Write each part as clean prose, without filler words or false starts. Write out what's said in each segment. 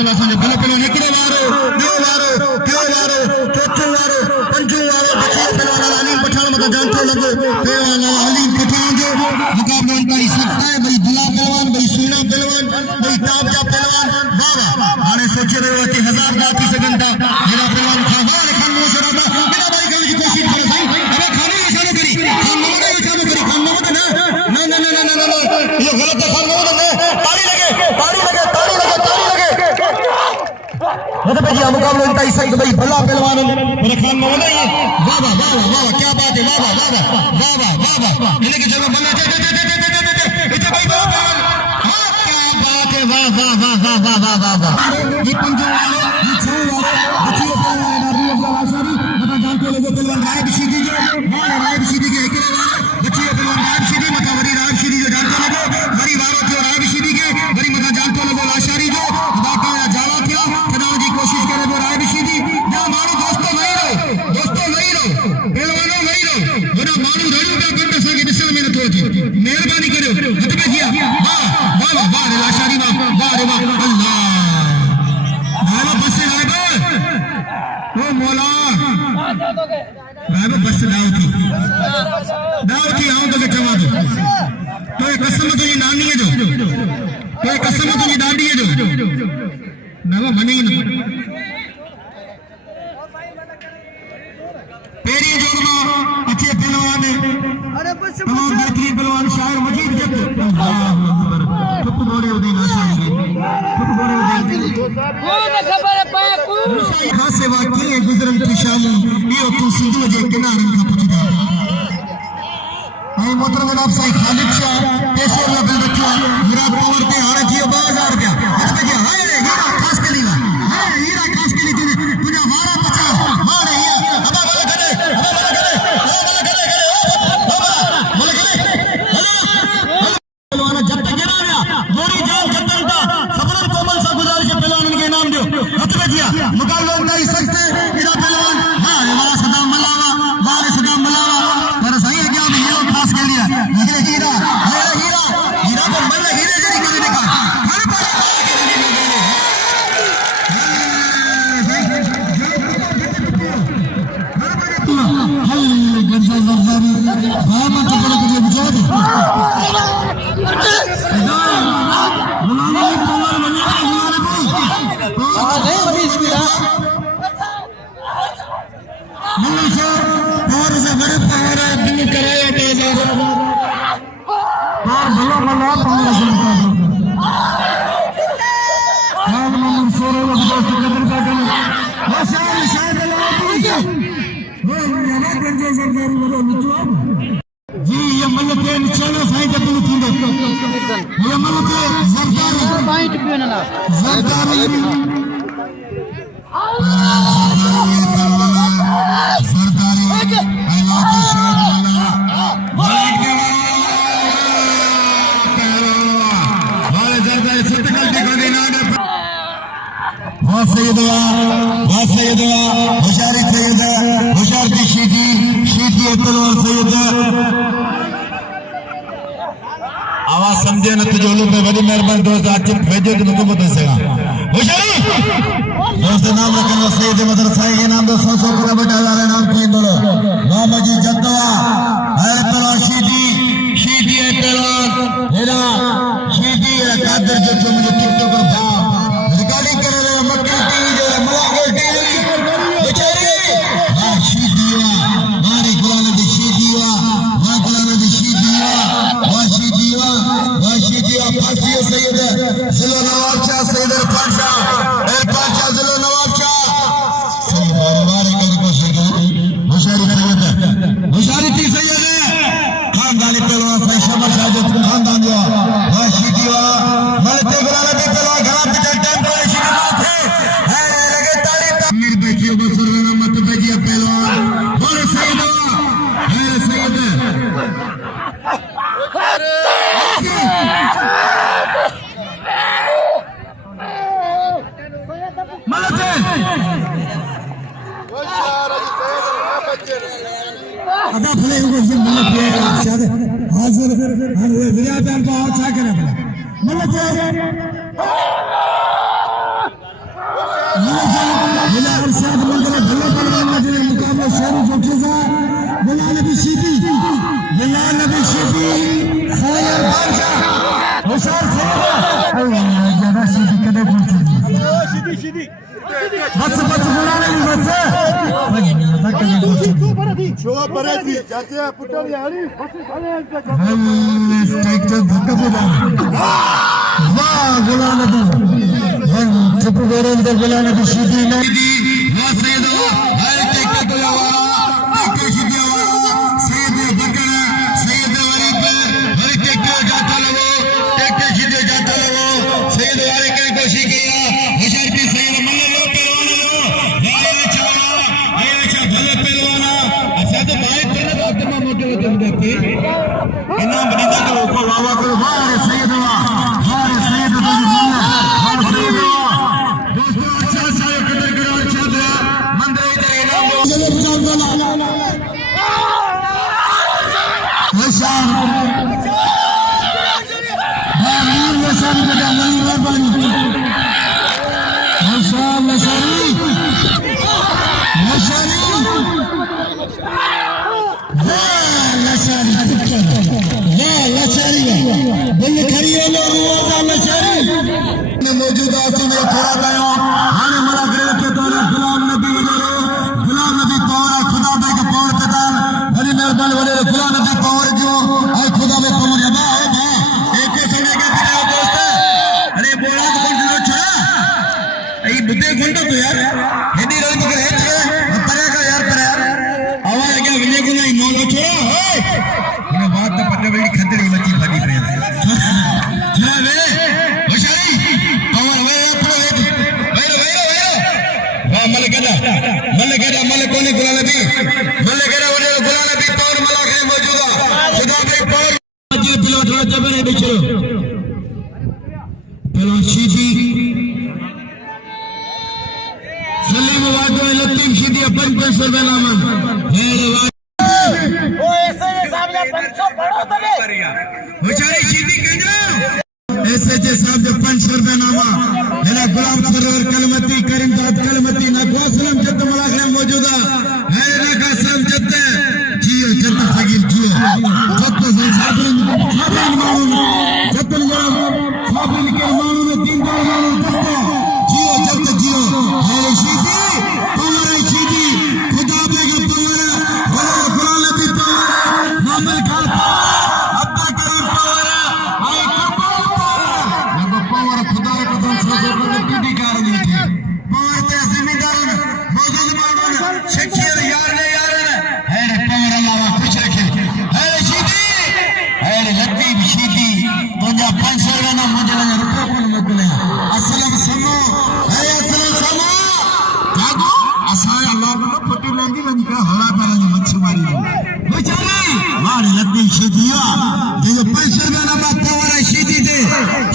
total असांजो भले पहलवान हिकिड़ो वारो ॿियो वारो टियों वारो चौथों वारो पंजों वारो बची पहलवान अलीम पठान मथां जानठो लॻो पहलवान अलीम पठान जो मुक़ाबलो इंतहाई सख़्त आहे भई दुला पहलवान भई सुहिणा पहलवान भई ताबजा पहलवान वाह वाह हाणे सोचे रहियो आहे कि 1000 न थी सघनि था हेड़ा पहलवान खां वाह खान मुशरफ बिना भाई करण जी कोशिश करो साईं अबे खान इशारो करी खान मोहम्मद इशारो करी खान मोहम्मद न ये गलत है खान मोहम्मद ने ताली लगे मतलब भैया मुकाबला इंतहाई सख्त भाई भला पहलवान मेरे खान मोहम्मद ये वाह वाह वाह वाह क्या बात है वाह वाह वाह वाह वाह वाह वाह इन्हें के चलो बल्ला दे भाई वाह हां क्या बात है वाह वाह वाह वाह वाह वाह वाह वाह ये पंजो वाले ये छह वाले बचिए पहलवान अबू अब्दुल आशरी मता जानते लोगो पहलवान राय बिशीदी जो हां राय बिशीदी के एकले वाले बचिए पहलवान राय बिशीदी मता वरी राय बिशीदी जो जानते लोगो वरी वारो थियो राय बिशीदी के वरी मता जानते लोगो आशरी जो बाका जाला थियो खदाव जी कोशिश करे वो राय बिशीदी ना मानो दोस्तों नहीं रहो पहलवानों नहीं रहो वना मानो रड़ियो का कंड सके दिशा में न तो जी मेहरबानी करो हथ पे जिया वाह वाह वाह रे आशरी वाह रे वाह अल्लाह भाई बस राय ओ मौला भाई बस दाव थी आऊं तो के चवा दो तो कसम तुझी नानी है जो तो कसम तुझी दादी है जो नवा मनी न पेरी जोड़मा अच्छे पहलवान अरे बस बेहतरीन पहलवान शायर मजीद जब अल्लाह अकबर चुप बोले उदी ना शायद चुप बोले उदी वो न खबर पाकू खासे वाकई गुजरन की शाम यो तू सिंधु जे किनारे का पुछदा आई मोहतरम जनाब साईं खालिद शाह पेशे ला बिल रखियो मुराद पावर पे हाणे थियो 2000 रुपया हथ में हाय हीरा खास के लिए तुझा मारा पचा मारे ये अबा बोले करे पहलवान जब तक गिरा गया गोरी जान जतन था सबरन कोमल सा गुजारिश है पहलवान के नाम दो हथ में दिया मुकाबला नहीं सकते इधर पहलवान हां वाला सदा मलावा पर सही क्या हीरो खास के लिए ये हीरा तो मल हीरे जरी करे निकाल हर पर हल गंजा जरदारी भामा चपड़ के लिए बुझा दे जी ये मल्ल के निशाना साइड पे थींदो ये मल्ल के सरदारी पॉइंट पे ना सरदारी होशियारी सैयद होशियार की शीदी तलवार सैयद आवाज समझे न तुझे ओलू पे बड़ी मेहरबानी दोस्त आज भेजो तो मुझको बता सका होशियारी दोस्त नाम रखना सैयद मदरसा के नाम दो 100 रुपए बटा वाले नाम की बोलो मोहम्मद जी जद्दवा है तलवार शीदी है तलवार हेरा शीदी है कादर जो मुझे टिकटॉक पर रिकॉर्डिंग कर रहे हैं मक्की टीवी जो मलाके टीवी बेचारी हां शीदीवा मारी गुलाम दी शीदीवा वा गुलाम दी शीदीवा वा शीदीवा फांसी सैयद जिलो नवाब शाह सैयद इरफान शाह जिलो नवाब शाह सैयद मारी कर कोशिश की होशियारी थी सैयद खानदानी पहलवान सैयद शमस साजिद खानदान जो वा शीदीवा मलते गुलाम दी पहलवान घरा पिटा टाइम पर शीदीवा थे है लगे ताली अमीर बेटियों बसर मत बेजिया पहलवान बोले सैयद है सैयद मलते अदा भले हुए मतलब शायद हाजिर हम ये विराट का अच्छा करे भला मतलब शीदी बिलाल नबी शीदी सायर बादशाह होशियार ज्यादा शीदी कदे शीदी बस बुलाने की बस शो बरे थी चाचे पुटर यारी बस साले ट्रैक्टर धक्का दे वाह गुलाम नबी चुप गोरे इधर गुलाम नबी शीदी नबी वाह सैयद हर ट्रैक्टर तो ट्रैक्टर शीदी सैयद बकर सैयद वाली पे हर ट्रैक्टर जाता लगो ट्रैक्टर शीदी जाता लगो सैयद वाले के कोशिश किया होशियार की सैयद मल्ले लो पहलवान लो वाह अच्छा भले पहलवाना अच्छा तो बाइक करने तो एकदम मोटे होते देते इनाम बनीता के ऊपर वाह करो वाह सैयद वाह सैयद तो मल्ला वाह सैयद वाह दोस्तों अच्छा कदर करो अच्छा दुआ मंदिर इधर इनाम दो होशियार बाहर वसानी बेटा नहीं मेहरबानी होशियार लशारी मौजूदा थोड़ा गयो हाणे मला ग्रह के तौर गुलाम नबी तौर खुदा बे के पौर पताल बड़ी मेहरबानी वाले गुलाम नबी पौर जो आई खुदा बे पौर जबा है था एक समय के बिना दोस्त अरे बोला तो कौन छोड़ा ए बुद्धे घंटा तो यार हेडी रोज के है परे का यार आवाज क्या विजय को नहीं नौ छोड़ा ओए ये बात तो पट्टे बड़ी खतरी मची फटी पे चला वे होशियारी पावर वे अपने वे वाह मल कोनी गुलाम नबी वाले गुलाम नबी पावर मला के मौजूदा खुदा बे पावर जी पिलो थोड़ा जबे नहीं बिचरो पहला शीदी सलीम वादो लतीफ शीदी 500 रुपए नामन हेड ओ ऐसे ये सामने 500 पड़ो तले होशियारी शीदी कजो ऐसे जे साहब 500 रुपए नामा हेला गुलाम सरवर कलमती करीम दाद कलमती नकवासलम जत मलाखरे मौजूदा है नकवासलम जत जियो जत फकीर जियो जत साबन मानू जत साबन के मानू में तीन दार मानू जत जियो है शीदी पवर शीदी खुदा बे के पवर गुलाम नबी पवर मोहम्मद खान अब्बा करीम पवर आई कपूर पवर खुदा को तो टीडी कार दी थी पवर ते जिम्मेदार मौजूद मानून शकीर यार है पवर अल्लाह खुश रखे है शीदी है लतीफ शीदी तुझा 500 ना मुझे रुपया कोन मोकले अस्सलाम सुनो है अस्सलाम सुनो जागो असाय अल्लाह को फटी लेंदी वनी का हवा पर मच्छी मारी बेचारी मारे लतीफ शीदी जो 500 ना पवर शीदी दे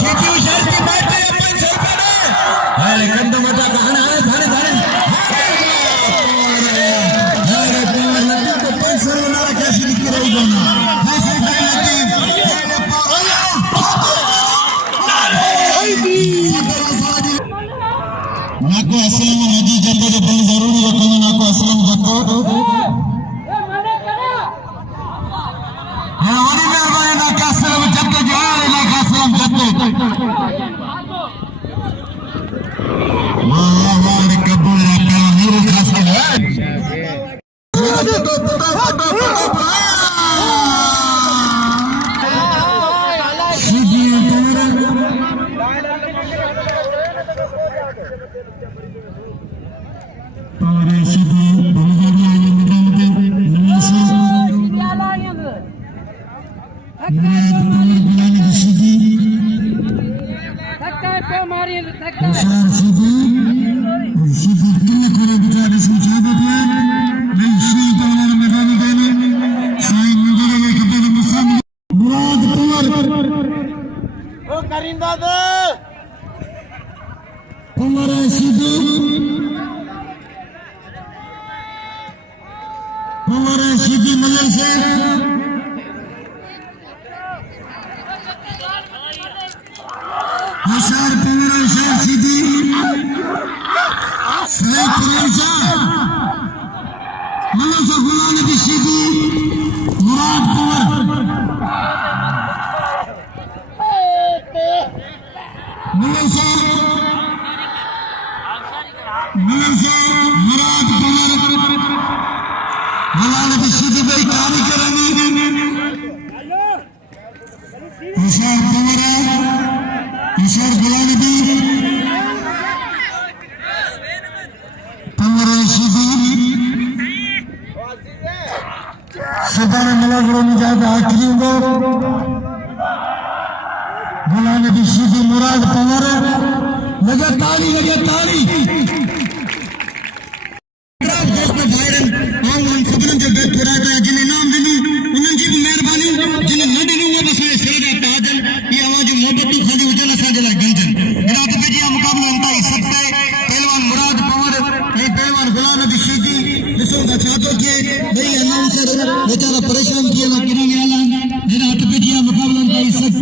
शीदी शर्ती बात है 500 रुपए दे अरे कंद मता कहना है थाने अरे पवर लतीफ को 500 ना कैसे लिख रही दोना लतीफ नाको असलम नदी जतो तो बड़ी जरूरी रखो नाको असलम जतो हमारी मेहरबानी नाको असलम जतो जो है नाको असलम जतो वाह रे कबूल का नूर खास के है शीदी तुम्हारा पावर शीदी बंजारी आई मिलते नमसे गुलाम शीदी होशियार शीदी कितने करे बेचारे समझाते थे नहीं शीद वाला मेहरबानी कहने साईं मुझे ये कपड़े मुसाम मुराद पवर ओ करिंदा दे पवर शीदी मल्ल से होशियार पवर शीदी सही मल्ल से गुलाम नबी शीदी जाता आखिरी को गुलाम नबी शीदी मुराद पवार लगे ताली सभिनी जो बेत घुराता जिन्हें नाम दिनू उन्हनि जी मेहरबानी जिन्हें न दिनू वो बस सिर जा ताजन ये आवाज मोहब्बत खाली हुजन असां जे लाइ गंजन रात पे जी मुकाबलो इंतहाई सख्त है पहलवान मुराद पवार ऐं पहलवान गुलाम नबी शीदी ॾिसो था छा थो थिए ॿई अनाउंसर वीचारा परेशान थी विया किन विया रात पे जी मुकाबलो इंतहाई सख्त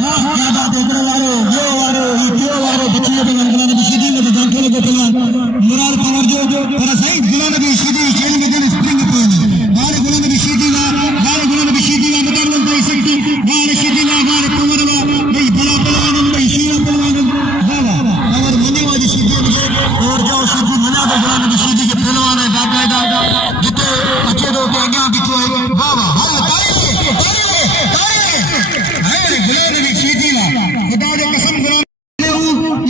हां ज्यादा देखण वारो यो वारो ही टियो वारो बची वियो गुलाम नबी शीदी में जांठो लॻो पहलवान मुराद पवार जो पर साईं गुलाम नबी शीदी जेल में जन स्प्रिंग पवंदी वारे गुलाम नबी शीदी वा मुकाबलो इंतहाई सख्त वारे शीदी वा वारे पवार वा ॿई भला पहलवान ॿई शीरा पहलवान वाह और मने वाली शीदी और जो शीदी मना तो गुलाम नबी शीदी के पहलवान है बाकायदा जिते अचे तो के अॻियां बीठो है वाह हल तारी गुलाम नबी शीदी वा खुदा जो कसम गुलाम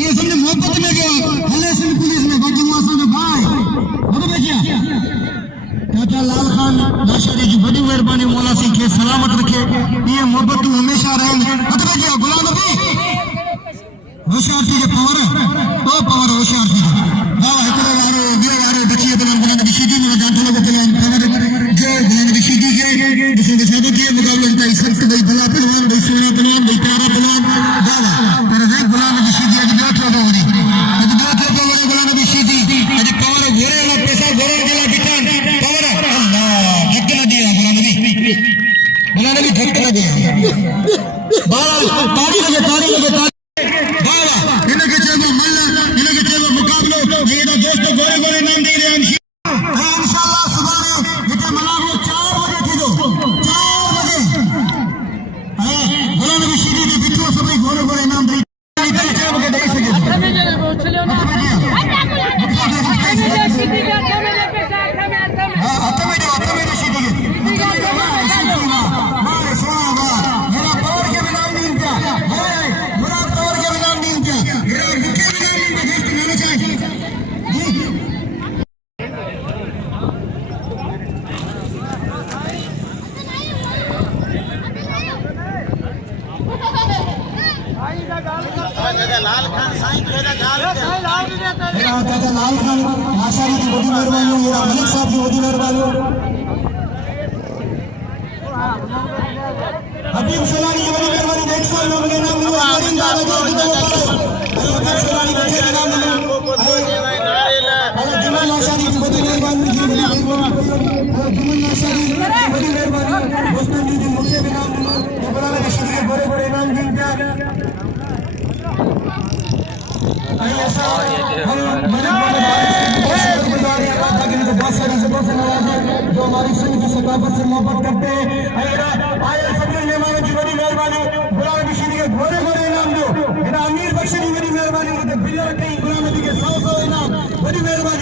ये समझ मोहब्बत में गया हले सिंध पुलिस में बाकी मुआसा ने भाई बता बेचिया चाचा लाल खान लाशारी जी बड़ी मेहरबानी मौला सिंह के सलामत रखे ये मोहब्बत हमेशा रहेंगे बता बेचिया गुलाम नबी होशियार थी पवर तो पवर होशियार थी वाह हिकड़ो वारो ॿियो वारो बची वियो गुलाम नबी शीदी में जांठो लॻो पहलवान पवर जो गुलाम नबी शीदी के ॾिसो त छा थो थिए मुकाबलो इंतहाई सख्त ॿई भला पहलवान ॿई सुहिणा पहलवान ॿई प्यारा पहलवान वाह पर साईं गुलाम नबी शीदी अॼु ॿियो थियो थो वरी गुलाम नबी शीदी अॼु पवर घोड़े वाला पैसा घोड़े जे लाइ बीठा पवर अल्लाह धक न दिया गुलाम नबी धक न दिया ताड़ी लगे इनके चलो मल्ला इनके चलो मुकाबलो ये दोस्त गोरे नाम दे रहे हैं इंशाल्लाह सुबह इते मनाबो 4 बजे थी दो 4 बजे गुलाम नबी शीदी ने बिठो सभी गोरे नाम दे लाल खान साईं लाल खान आशारी की बड़ी मेहरबानी मेरा मलिक साहब की बड़ी मेहरबानी हबीब सोलानी की बड़ी मेहरबानी 100 लोग ने नाम लिया अरिंदा लगे हबीब सोलानी के नाम लिया जुमन आशारी की बड़ी मेहरबानी जुमन आशारी की बड़ी मेहरबानी दोस्तों जी मुझे भी नाम लिया बड़ा शुक्रिया बड़े नाम जिनका ऐसा जो हमारी सिंध की सकाफत से मोहब्बत करते हैं सभी मेहमानों की बड़ी मेहरबानी गुलाम नबी शीदी के घोड़े इनाम दो अमीर बख्शी की बड़ी मेहरबानी बिल्ला कहीं गुलाम नबी के 100 इनाम बड़ी मेहरबानी